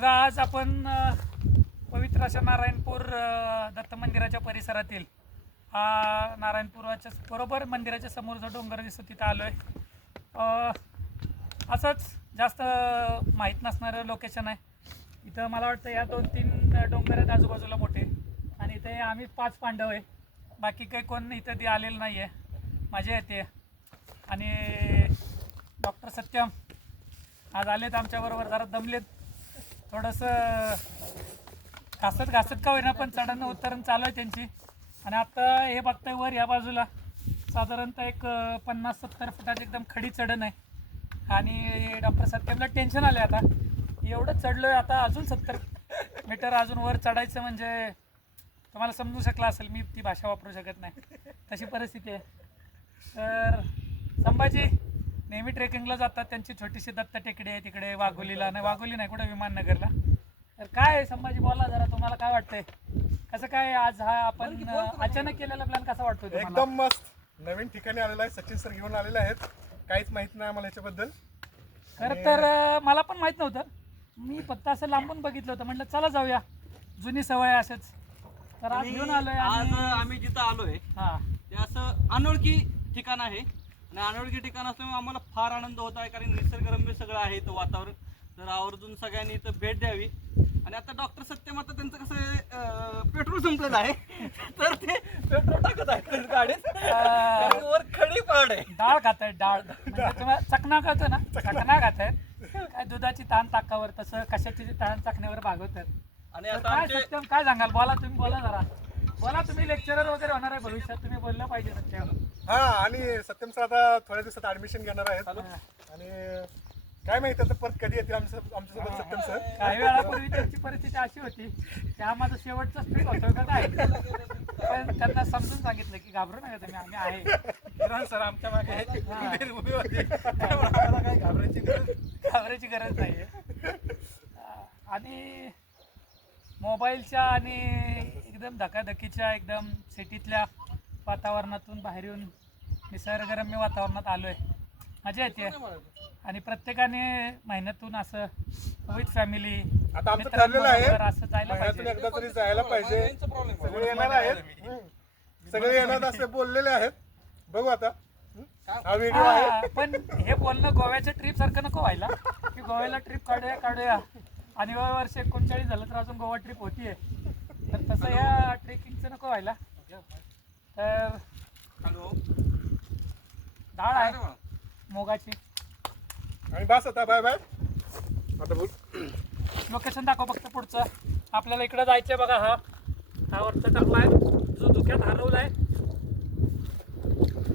बघा आज आपण पवित्र अशा नारायणपूर दत्त मंदिराच्या परिसरातील नारायणपुराच्या बरोबर मंदिराच्या समोरचा डोंगर दिसतो तिथं आलो आहे. असंच जास्त माहीत नसणारं लोकेशन आहे. इथं मला वाटतं या 2-3 डोंगर आहेत आजूबाजूला मोठे आणि इथे आम्ही 5 पांडव आहे. बाकी काही कोण इथं आलेलं नाही आहे. मजा येते. आणि डॉक्टर सत्यम आज आलेत आमच्याबरोबर. जरा दमलेत, थोडंसं घासत का होईना पण चढणं उतरण चालू आहे त्यांची. आणि आता हे बघताय वर या बाजूला साधारणतः एक 50-70 फुटाची एकदम खडी चढण आहे. आणि डॉक्टर सत्यमला टेन्शन आले आता एवढं चढलो आहे, आता अजून 70 मीटर अजून वर चढायचं म्हणजे तुम्हाला समजू शकला असेल, मी ती भाषा वापरू शकत नाही, तशी परिस्थिती आहे. तर संभाजी नेहमी ट्रेकिंगला जातात, त्यांची छोटीशी दत्त टेकडी आहे तिकडे वाघोलीला. नाही वाघोली नाही, कुठं विमाननगरला. तर काय आहे संभाजी, बोला जरा, तुम्हाला काय वाटतंय, कसं काय आज हा आपण अचानक केलेला प्लॅन कसा वाटतो तुम्हाला? एकदम मस्त. नवीन ठिकाणी आलेला आहे, सचिन सर घेऊन आलेले आहेत. काहीच माहित नाही आम्हाला याच्याबद्दल. खरं तर मला पण माहित नव्हतं, मी फक्त असं लांबून बघितलं होतं, म्हटलं चला जाऊया, जुनी सवय असेच. तर आज घेऊन आलोय. आज आम्ही जिथं आलोय ते असं अनोळखी ठिकाण आहे आणि अनोळखी ठिकाण असल्यामुळे आम्हाला फार आनंद होत आहे, कारण निसर्गरम्य सगळं आहे इथं वातावरण. तर आवर्जून सगळ्यांनी इथं भेट द्यावी. आणि आता डॉक्टर सत्यम आता त्यांचं कसं पेट्रोल संपलेलं आहे तर ते पेट्रोल टाकत आहे गाडीत. वर खडी पाड आहे, डाळ खात आहेत, डाळ म्हणजे तुम्हाला चकना खातो ना, चकना खात आहेत काय, दुधाची ताण ताकावर, तसं कशाची ताण चाकण्यावर भागवतात. आणि तर आता काय सत्यम काय सांगाल, बोला तुम्ही, बोला जरा बोला. तुम्ही लेक्चरर वगैरे होणार आहे भविष्यात, तुम्ही बोललं पाहिजे सत्यम. हा, आणि सत्यम सर आता थोड्या दिवसात ऍडमिशन घेणार आहेत. आणि काय माहिती आता परत कधी येतील आमच्यासोबत सत्यम सर. काही वेळापूर्वी त्यांची परिस्थिती अशी होती की हा माझा शेवटचा स्पीड होतो का काय, पण त्यांना समजून सांगितलं की घाबरू नका तुम्ही, आम्ही आहे सर आमच्या मागे काय घाबरायची गरज नाही आहे. आणि मोबाईलच्या आणि एकदम धकाधकीच्या एकदम सिटीतल्या वातावरणातून बाहेर येऊन निसर्गरम्य वातावरणात आलो आहे, मजा येते. आणि प्रत्येकाने महिन्यातून असं विथ फॅमिली आता आमचं ठरलेलं आहे, असं जायला महिन्यातून पाहिजे. एकदा तरी जायला पाहिजे. सगळे येणार आहेत, सगळे येणार असे बोललेले आहेत. बघू आता हा व्हिडिओ आहे. पण हे बोलणं गोव्याच्या ट्रिप सारखं नको व्हायला की गोव्याला ट्रिप काढूया आणि वर्ष 39 झालं तर अजून गोवा ट्रिप होतीये. तर तसं या ट्रेकिंगचं नको व्हायला. तर डाळ आहे मोगाची. आणि बस आता बाय बाय. आता बोल, लोकेशन दाखव फक्त पुढचं. आपल्याला इकडं जायचंय बघा. हा वरचा टप्पा आहे जो धुक्यात हरवलाय.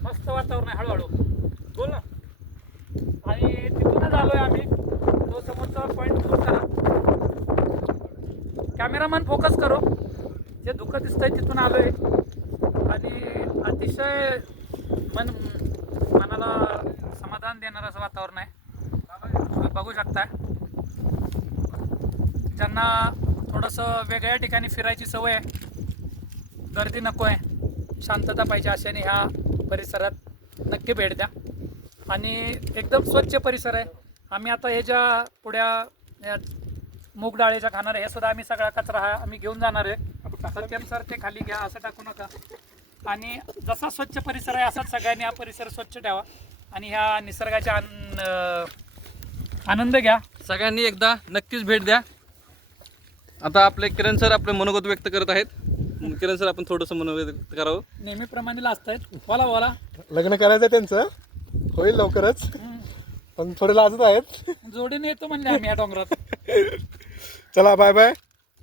मस्त वातावरण आहे, हळूहळू बोल ना. आणि तिथूनच आलोय आम्ही. तो समोरचा पॉईंट झूम करा, कॅमेरामॅन फोकस करो. जे धुकं दिसतंय तिथून आलोय. आणि अतिशय मनाला समाधान देणारं असं वातावरण आहे, तुम्ही बघू शकता. ज्यांना थोडंसं वेगळ्या ठिकाणी फिरायची सवय आहे, गर्दी नको आहे, शांतता पाहिजे, अशाने ह्या परिसरात नक्की भेट द्या. आणि एकदम स्वच्छ परिसर आहे. आम्ही आता हे ज्या पुढ्या मूग डाळीच्या खाणार आहे, हे सुद्धा आम्ही सगळा कचरा हा आम्ही घेऊन जाणार आहे. सत्यम सर ते खाली घ्या, असं टाकू नका. आणि जसा स्वच्छ परिसर आहे असाच सगळ्यांनी हा परिसर स्वच्छ ठेवा आणि ह्या निसर्गाचा आनंद घ्या. सगळ्यांनी एकदा नक्कीच भेट द्या. आता आपले किरण सर आपले मनोगत व्यक्त करत आहेत. किरण सर आपण थोडंसं मनोगत व्यक्त करावं. नेहमीप्रमाणे लाजत आहेत, बोला. लग्न करायचं त्यांचं, होईल लवकरच, पण थोडे लाजत आहेत. जोडीने येतो म्हणले आम्ही या डोंगरात. चला बाय बाय.